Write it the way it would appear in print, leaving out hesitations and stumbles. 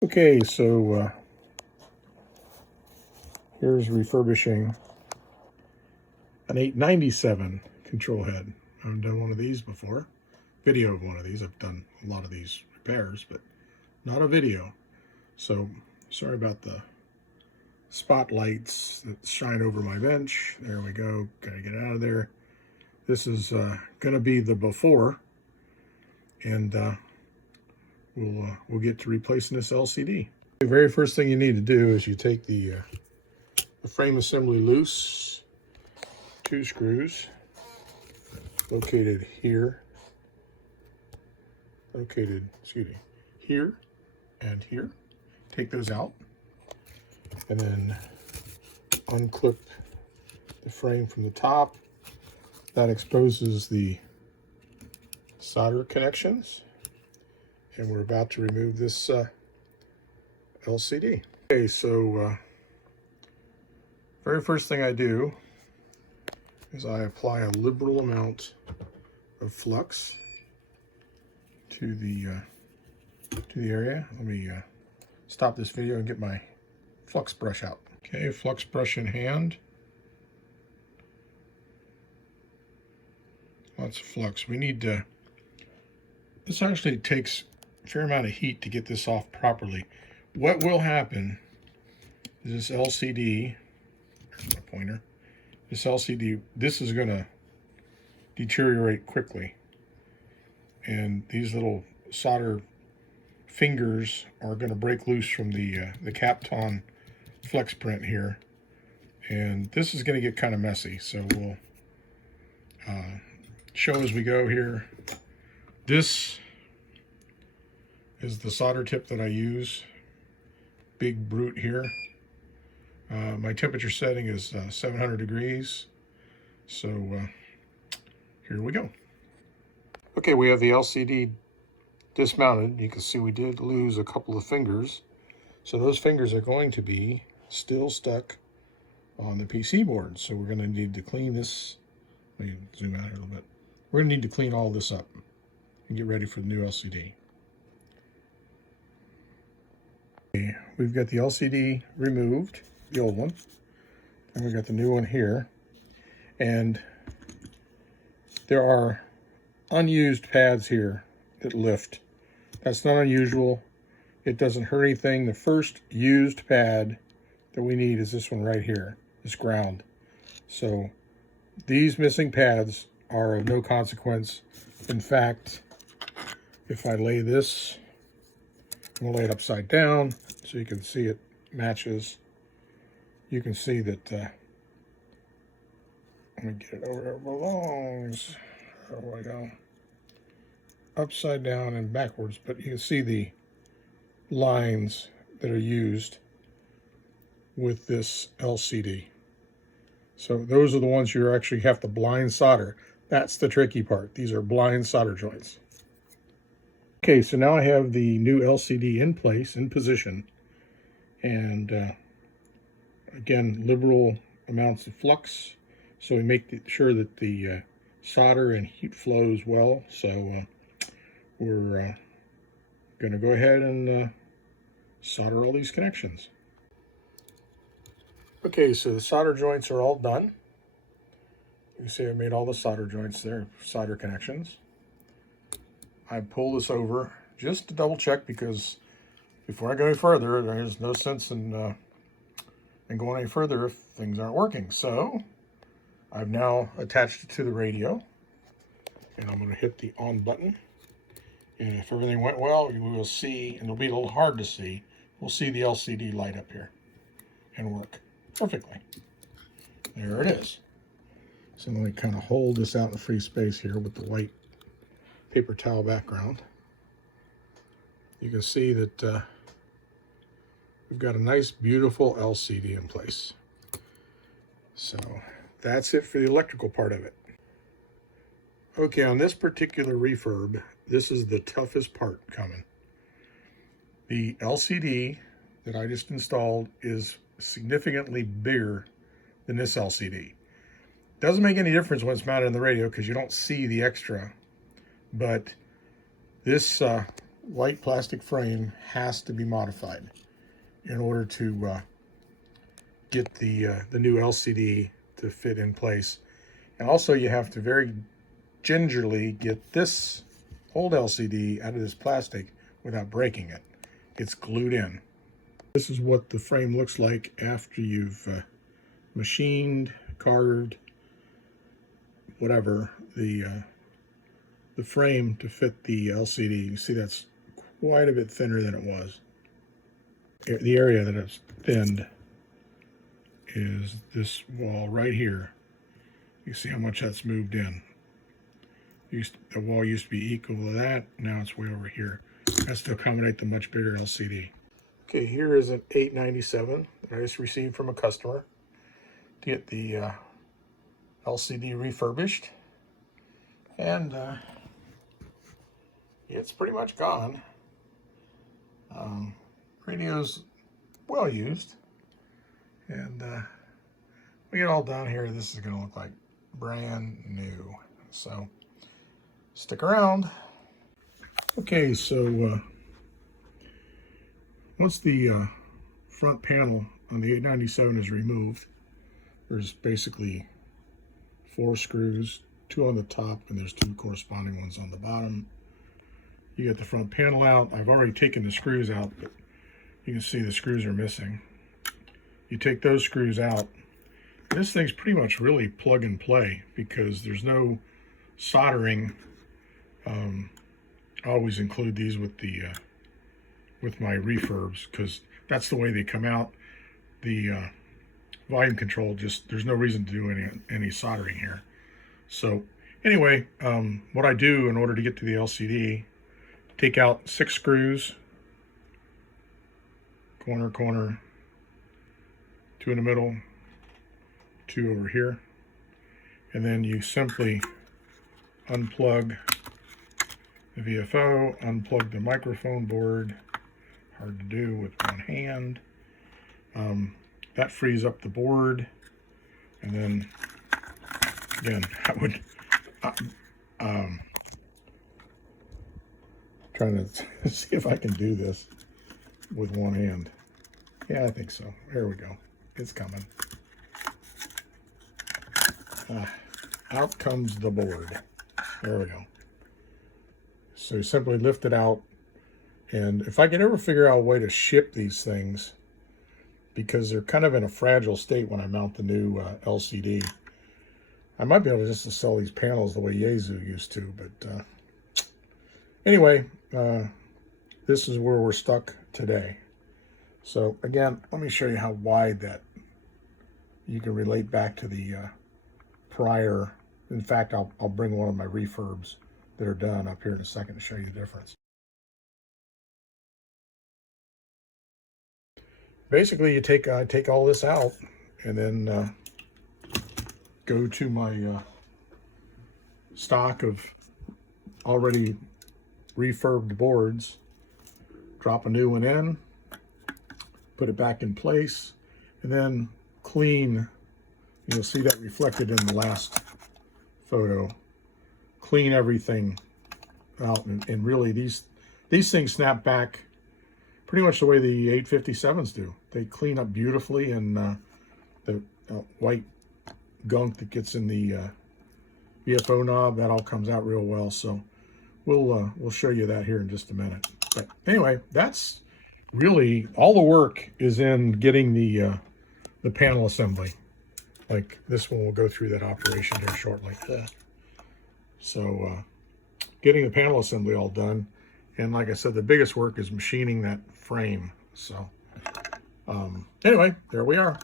Okay, so here's refurbishing an 897 control head. I haven't done one of these before. Video of one of these. I've done a lot of these repairs, but not a video. So sorry about the spotlights that shine over my bench. There we go. Gotta get out of there. This is gonna be the before, and we'll get to replacing this LCD. The very first thing you need to do is you take the frame assembly loose. 2 screws located here, here and here. Take those out and then unclip the frame from the top. That exposes the solder connections, and we're about to remove this LCD. Okay, so very first thing I do is I apply a liberal amount of flux to the area. Let me stop this video and get my flux brush out. Okay, flux brush in hand. Lots of flux. We need to, this actually takes a fair amount of heat to get this off properly. What will happen is this LCD, there's my pointer, this LCD, this is going to deteriorate quickly. And these little solder fingers are going to break loose from the Kapton flex print here. And this is going to get kind of messy. So we'll show as we go here. This is the solder tip that I use. Big brute here. My temperature setting is 700 degrees. So here we go. Okay, we have the LCD dismounted. You can see we did lose a couple of fingers. So those fingers are going to be still stuck on the PC board. So we're going to need to clean this. Let me zoom out here a little bit. We're going to need to clean all this up and get ready for the new LCD. Okay, we've got the LCD removed, the old one, and we've got the new one here. And there are unused pads here that lift. That's not unusual. It doesn't hurt anything. The first used pad that we need is this one right here, this ground. So these missing pads are of no consequence. In fact, if I lay this, we'll lay it upside down so you can see it matches. You can see that, let me get it over where it belongs. There we go. Upside down and backwards, but you can see the lines that are used with this LCD. So those are the ones you actually have to blind solder. That's the tricky part. These are blind solder joints. Okay, so now I have the new LCD in place, in position. And again, liberal amounts of flux. So we make sure that the solder and heat flows well. So we're going to go ahead and solder all these connections. Okay, so the solder joints are all done. You can see I made all the solder joints there, solder connections. I pull this over just to double check, because before I go any further, there's no sense in going any further if things aren't working. So I've now attached it to the radio, and I'm going to hit the on button. And if everything went well, we will see, and it'll be a little hard to see, we'll see the LCD light up here and work perfectly. There it is. So let me kind of hold this out in free space here with the white paper towel background. You can see that we've got a nice, beautiful LCD in place. So that's it for the electrical part of it. Okay, on this particular refurb, this is the toughest part coming. The LCD that I just installed is significantly bigger than this LCD. Doesn't make any difference when it's mounted in the radio because you don't see the extra. But this white plastic frame has to be modified in order to get the new LCD to fit in place. And also you have to very gingerly get this old LCD out of this plastic without breaking it. It's glued in. This is what the frame looks like after you've machined, carved, whatever, the frame to fit the LCD. You see that's quite a bit thinner than it was. The area that it's thinned is this wall right here. You see how much that's moved in. The wall used to be equal to that, now it's way over here. That's to accommodate the much bigger LCD. Okay, here is an 897 that I just received from a customer to get the LCD refurbished. And it's pretty much gone. Radio's well used. And we get all down here, this is gonna look like brand new. So stick around. Okay, so once the front panel on the 897 is removed, there's basically 4 screws, 2 on the top, and there's 2 corresponding ones on the bottom. You get the front panel out. I've already taken the screws out, but you can see the screws are missing. You take those screws out. This thing's pretty much really plug and play because there's no soldering. I always include these with my refurbs because that's the way they come out. The volume control, just there's no reason to do any soldering here. So anyway, what I do in order to get to the LCD, take out 6 screws, corner, 2 in the middle, 2 over here, and then you simply unplug the VFO, unplug the microphone board. Hard to do with one hand. That frees up the board, and then again, I would trying to see if I can do this with one hand. Yeah, I think so. There we go. It's coming. Out comes the board. There we go. So you simply lift it out, and if I could ever figure out a way to ship these things, because they're kind of in a fragile state when I mount the new LCD, I might be able just to sell these panels the way Yaesu used to, but anyway, this is where we're stuck today. So again, let me show you how wide that you can relate back to the prior. In fact, I'll bring one of my refurbs that are done up here in a second to show you the difference. Basically, you take all this out and then go to my stock of already refurbed boards, drop a new one in, put it back in place, and then clean. You'll see that reflected in the last photo. Clean everything out, and really these things snap back pretty much the way the 857s do. They clean up beautifully, and the white gunk that gets in the VFO knob, that all comes out real well. So we'll show you that here in just a minute. But anyway, that's really all the work is in getting the panel assembly. Like this one, we'll go through that operation here shortly. So getting the panel assembly all done, and like I said, the biggest work is machining that frame. So anyway, there we are.